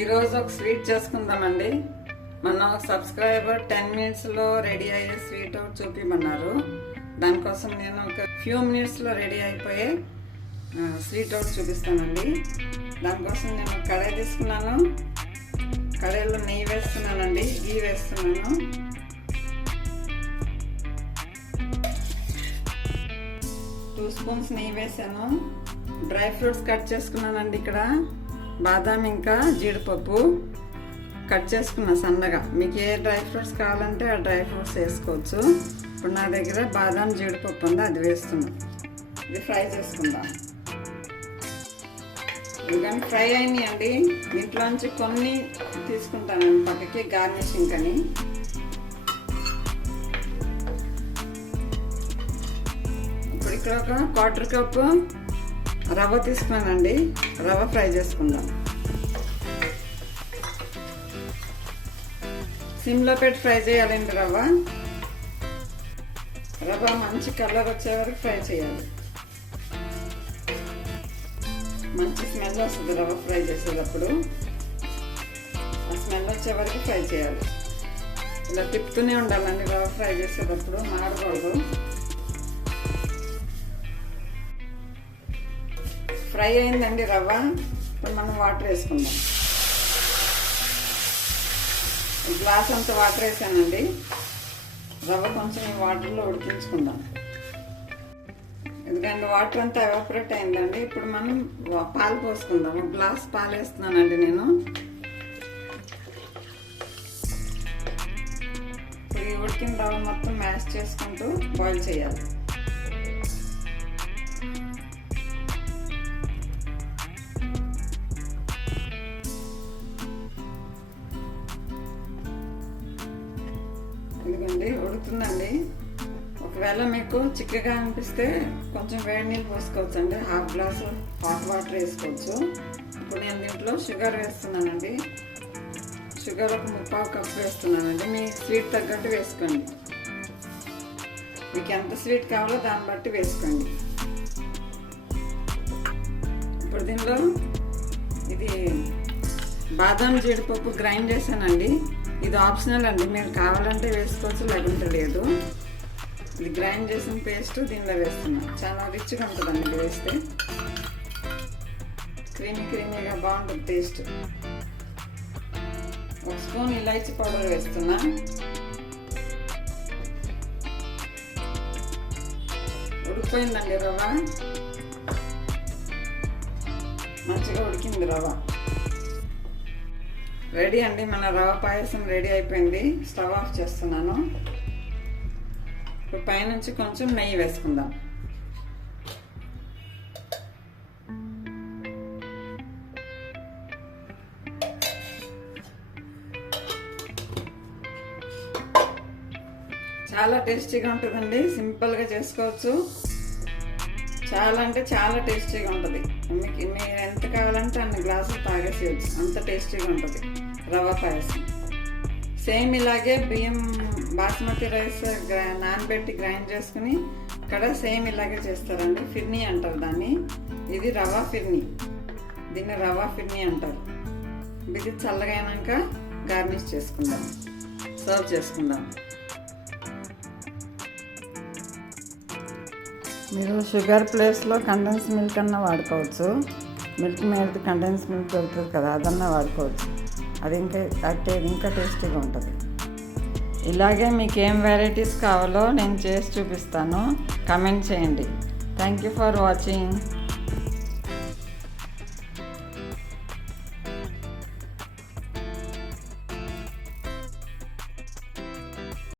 ఈరోజు ఒక స్వీట్ చేసుకుందామండి. మన ఒక సబ్స్క్రైబర్ 10 మినిట్స్లో రెడీ అయ్యే స్వీట్ ఒకటి చూపిమన్నారు. దానికోసం నేను ఒక ఫ్యూ మినిట్స్లో రెడీ అయిపోయే స్వీట్ ఒకటి చూపిస్తానండి. దానికోసం నేను కడాయి తీసుకున్నాను. కడాయిలో నెయ్యి వేస్తున్నానండి, గీ వేస్తున్నాను. టూ స్పూన్స్ నెయ్యి వేసాను. డ్రై ఫ్రూట్స్ కట్ చేసుకున్నానండి. ఇక్కడ బాదాం ఇంకా జీడిపప్పు కట్ చేసుకున్నా సన్నగా. మీకు ఏ డ్రై ఫ్రూట్స్ కావాలంటే ఆ డ్రై ఫ్రూట్స్ వేసుకోవచ్చు. ఇప్పుడు నా దగ్గర బాదాం జీడిపప్పు ఉంది, అది వేస్తున్నా. ఇది ఫ్రై చేసుకుందాం. ఇదిగని ఫ్రై అయినాయండి. దీంట్లోంచి కొన్ని తీసుకుంటాను పక్కకి గార్నిషింగ్ అని. ఇప్పుడు ఇక్కడ ఒక 1/4 కప్పు రవ్వ తీసుకున్నానండి. రవ్వ ఫ్రై చేసుకుందాం. సిమ్లో పెట్టి ఫ్రై చేయాలండి. రవ్వ మంచి కలర్ వచ్చే వరకు ఫ్రై చేయాలి. మంచి స్మెల్ వస్తుంది రవ్వ ఫ్రై చేసేటప్పుడు. ఆ స్మెల్ వచ్చే వరకు ఫ్రై చేయాలి. ఇలా తిప్పుతూనే ఉండాలండి రవ్వ ఫ్రై చేసేటప్పుడు, మాడకూడదు. ఫ్రై అయిందండి రవ్వ. ఇప్పుడు మనం వాటర్ వేసుకుందాం. గ్లాస్ అంత వాటర్ వేసానండి. రవ్వ కొంచెం ఈ వాటర్లో ఉడికించుకుందాం. ఎందుకంటే వాటర్ అంతా ఎవాపరేట్ అయిందండి. ఇప్పుడు మనం పాలు పోసుకుందాం. ఒక గ్లాస్ పాలు వేస్తున్నానండి నేను. ఇప్పుడు ఈ ఉడికిన రవ్వ మొత్తం మ్యాష్ చేసుకుంటూ బాయిల్ చేయాలి. ఇదిగోండి ఉడుకుతుందండి. ఒకవేళ మీకు చిక్కగా అనిపిస్తే కొంచెం వేడి నీళ్ళు పోసుకోవచ్చు అండి. 1/2 గ్లాసు హాట్ వాటర్ వేసుకోవచ్చు. ఇప్పుడు నేను దీంట్లో షుగర్ వేస్తున్నానండి. షుగర్ ఒక 3/4 కప్పు వేస్తున్నానండి. మీ స్వీట్ తగ్గట్టు వేసుకోండి. మీకు ఎంత స్వీట్ కావాలో దాన్ని బట్టి వేసుకోండి. ఇప్పుడు దీనిలో ఇది బాదాం జీడిపప్పు గ్రైండ్ చేశానండి. ఇది ఆప్షనల్ అండి, మీరు కావాలంటే వేసుకోవచ్చు, లేకుంటే లేదు. ఇది గ్రైండ్ చేసిన పేస్ట్ దీనిలో వేస్తున్నా. చాలా రిచ్గా ఉంటుందండి ఇది వేస్తే. క్రీమీగా బాగుంటుంది టేస్ట్. 1 స్పూన్ ఇలాచీ పౌడర్ వేస్తున్నా. ఉడికిపోయిందండి రవ్వ. మంచిగా ఉడికింది రవ్వ. రెడీ అండి, మన రవ్వ పాయసం రెడీ అయిపోయింది. స్టవ్ ఆఫ్ చేస్తున్నాను. ఇప్పుడు పైనుంచి కొంచెం నెయ్యి వేసుకుందాం. చాలా టేస్టీగా ఉంటుందండి. సింపుల్గా చేసుకోవచ్చు. చాలా అంటే చాలా టేస్టీగా ఉంటుంది. మీకు మీరు ఎంత కావాలంటే అన్ని గ్లాసులు తాగేసేయచ్చు, అంత టేస్టీగా ఉంటుంది రవ్వ పాయసం. సేమ్ ఇలాగే బియ్యం బాస్మతి రైస్ నానబెట్టి గ్రైండ్ చేసుకుని ఇక్కడ సేమ్ ఇలాగే చేస్తారండి. ఫిర్నీ అంటారు దాన్ని. ఇది రవ్వ ఫిర్నీ. దీన్ని రవ్వ ఫిర్నీ అంటారు. ఇది చల్లగా అయినాక గార్నిష్ చేసుకుందాం, సర్వ్ చేసుకుందాం. మీరు షుగర్ ప్లేస్లో కండెన్స్ మిల్క్ అన్నా వాడుకోవచ్చు. మిల్క్ మీద కండెన్స్ మిల్క్ దొరుకుతుంది కదా, అదన్నా వాడుకోవచ్చు. అది ఇంకా టేస్టీగా ఉంటుంది. ఇలాగే మీకు ఏం వెరైటీస్ కావాలో నేను చేసి చూపిస్తాను. కమెంట్ చేయండి. Thank you for watching.